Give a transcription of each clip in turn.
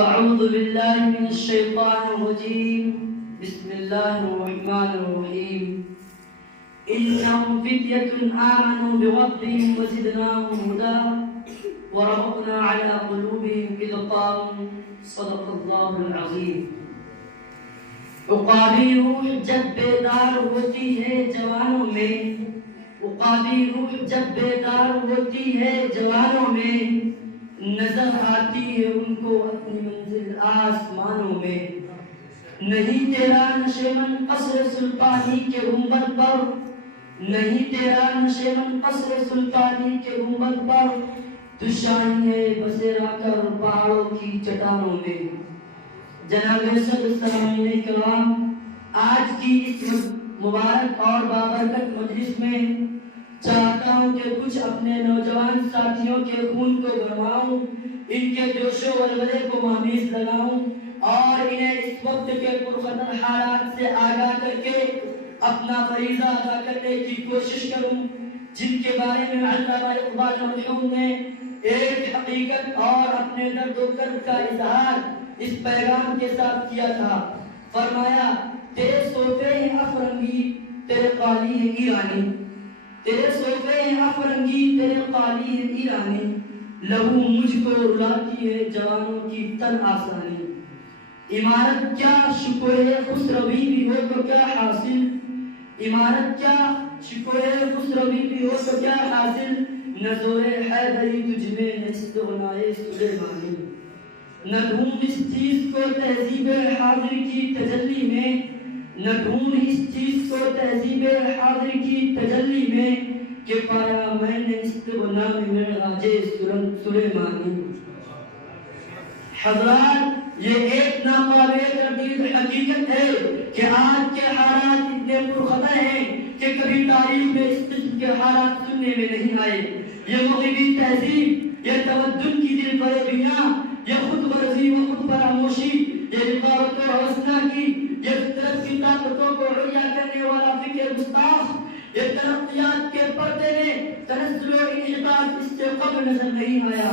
أعوذ بالله من الشيطان الرجيم بسم الله الرحمن الرحيم إنهم فتية آمنوا بربهم وزدناهم هدى وربطنا على قلوبهم إذ قاموا صدق الله العظيم. عقابی روح جب بیدار ہوتی ہے جوانوں میں، عقابی روح جب بیدار ہوتی ہے جوانوں میں، نظر آتی ہے ان کو اپنی منزل آسمانوں میں. نہیں تیرا نشیمن قصر سلطانی کے گنبد پر، نہیں تیرا نشیمن قصر سلطانی کے گنبد پر، تو شاہی ہے بسیرا کر پہاڑوں کی چٹانوں میں. جناب سامعین کرام، آج کی اس مبارک اور بابرکت مجلس میں چاہتا ہوں کہ کچھ اپنے نوجوان ساتھیوں کے خون کو گرماؤں، ان کے جوش و ولولے کو مہمیز لگاؤں اور انہیں اس وقت کے پرخطر حالات سے آگاہ کر کے اپنا فریضہ ادا کرنے کی کوشش کروں، جن کے بارے میں علامہ اقبال مرحوم نے ایک حقیقت اور اپنے درد و کرب کا اظہار اس پیغام کے ساتھ کیا تھا. فرمایا تیرے صوفے ہیں افرنگی تیرے قالی ہے ایرانی، تیرے صوفے ہیں افرنگی تیرے قالی ہے ایرانی، لہو مجھ کو رلاتی ہے جوانوں کی تن آسانی. عمارت کیا شکر خسروی بھی ہو تو کیا حاصل، عمارت کیا شکر خسروی بھی ہو تو کیا حاصل، نظور حیدری تجھ میں استغنائے سلیمانی. نہ ڈھونڈ اس چیز کو تہذیب حاضر کی تجلی میں، نہ ڈھونڈ اس چیز کو تہذیب حاضر کی تجلی میں، کہ پایا میں نے استغنا میں معراج سلیمانی. حضرات، یہ ایک ناقابل تردید حقیقت ہے کہ آج کے حالات اتنے پرخطر ہیں کہ کبھی تاریخ میں اس قسم کے حالات سننے میں نہیں آئے. یہ مغربی تہذیب، یہ تمدن کی دل فریبیاں، یہ خود غرضی و خود فراموشی، یہ رقابت و حوصلہ کی، یہ فطرت کی طاقتوں کو عریا کرنے والا فکر گستاخ، یہ ترقیات کے پردے میں تنزل و انحطاط اس سے قبل نظر نہیں آیا.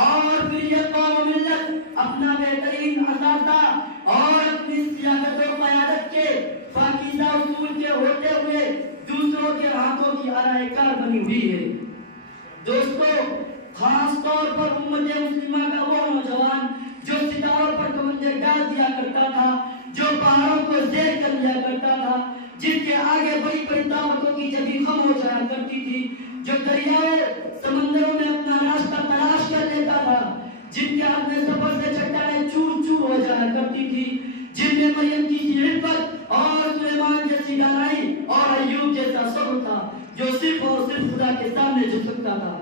اور پھر یہ قوم و ملت اپنا بہترین اثاثہ اور اپنی سیاست و قیادت کے پاکیزہ اصول کے ہوتے ہوئے دوسروں کے ہاتھوں کی آرائے کار بنی ہوئی ہے. دوستو، خاص طور پر امت مسلمہ کا وہ نوجوان جو ستاروں پر کمندے ڈال دیا کرتا تھا، جو پہاڑوں کو زیر کر لیا کرتا تھا، جن کے آگے بڑی بڑی طاقتوں کی جبھی خم ہو جایا کرتی تھی، جو دریائے سمندروں میں اپنا راستہ تلاش کر لیتا تھا، جن کے اپنے سفر سے چٹانیں چور چور ہو جایا کرتی تھی، جن میں مریم کی عفت اور سلیمان جیسی دانائی اور ایوب جیسا صبر تھا، جو صرف اور صرف خدا کے سامنے جھک سکتا تھا.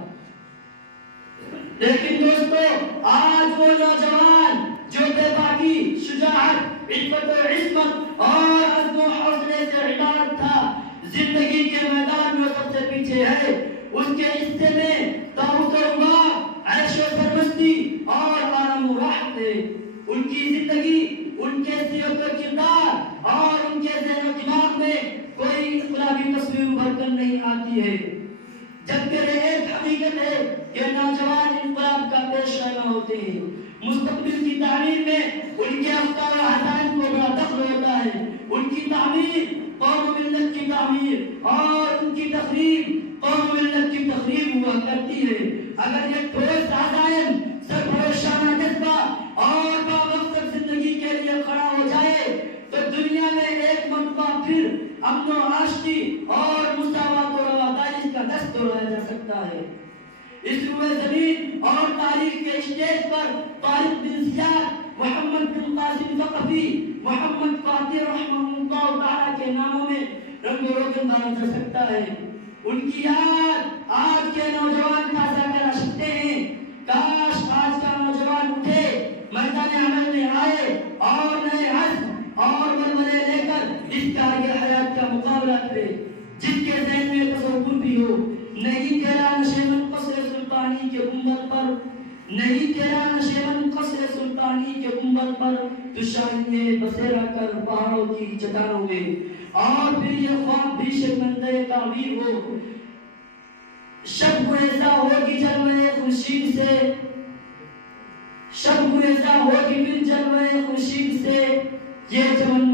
لیکن دوستو، آج وہ نوجوان جو بے باکی، شجاعت، عفت و عصمت اور عزم و حوصلے سے عبارت تھا، زندگی کے میدان میں سب سے پیچھے ہے. اس کے حصے میں طاعت و رباط، عیش و سرمستی اور آرام و راحت ہے. ان کی زندگی، ان کے سیرت و کردار اور ان کے ذہن و دماغ میں کوئی انقلابی تصویر ابھر کر نہیں آتی ہے. جبکہ ایک حقیقت ہے کہ نوجوان انقلاب کا پیش خیمہ ہوتے ہیں. مستقبل کی تعمیر میں ان کے افکار و عقائد کو بڑا دخل ہوتا ہے. ان کی تعمیر قوم و ملت کی تعمیر اور ان کی تخریب قوم و ملت کی تخریب ہوا کرتی ہے. اگر یہ ٹھوس عزائم، سرفروشانہ جذبہ اور بامقصد زندگی کے لیے کھڑا ہو جائے تو دنیا میں ایک مرتبہ پھر امن و آشتی اور مساوات و رواداری کا دست دوڑایا جا سکتا ہے. اس روئے زمین اور تاریخ کے اسٹیج پر طارق بن زیاد، محمد بن قاسم ثقفی، محمد فاتح رحمہ اللہ تعالیٰ کے ناموں میں رنگ و روگن مانا جا سکتا ہے. ان کی یاد آج کے نوجوان تازہ کرا سکتے ہیں. کاش آج کا نوجوان اٹھے، میدان عمل میں آئے اور نئے عزم اور ولولے لے کر اس کاری حیات کا مقابلہ کرے، جن کے ذہن میں تصور بھی ہو. نہیں تیرا نشیمن قصر سلطانی کے گنبد پر، نہیں تیرا نشیمن قصر سلطانی کے گنبد پر، تو شاہی بسیرا کر پہاڑوں کی چٹانوں میں. اور پھر یہ خواب بھی شرمندہ تعبیر ہو، شب کو ایسا ہوگی جلوے خورشید سے، شب گریزاں ہوگی پھر جلوہ خورشید سے، یہ چمن